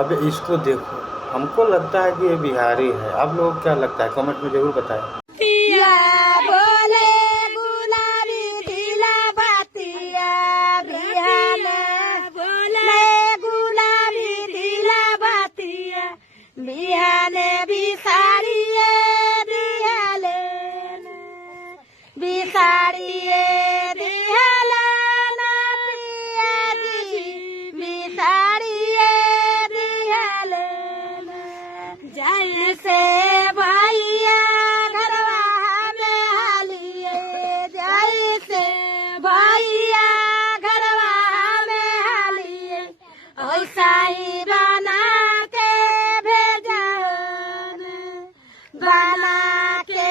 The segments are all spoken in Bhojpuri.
अब इसको देखो, हमको लगता है कि ये बिहारी है। आप लोगों को क्या लगता है, कमेंट में जरूर बताएं। पिया बोले गुलाबी दिला बातिया बिहान बोले गुलाबी दिला बातिया बिहान बिसारिए दिहले बिसारिए दिहला ना प्रिया जी बिसारिए दिहले जैसे भैया घरवा में हालिए जैसे भैया घरवा में हालिए ऐसा ही बना के भेजवन बना के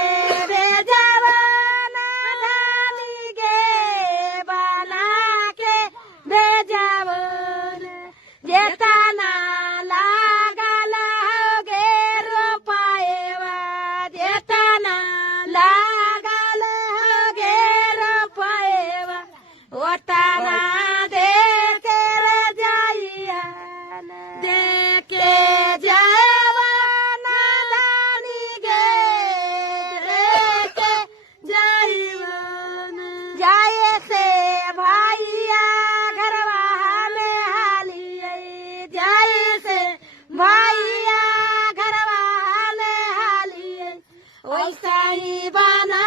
भेजवन धानी गे बना के भेजवन जेतना लागल होगे रोपाएवा जेतना लागल होगे रोपाएवा ओतना दे के जाइया दे के जवान धानी गे दे के जईवन जाए से भैया घरवा में हालिए जाए से भैया घरवा में हालिए वैसा ही बना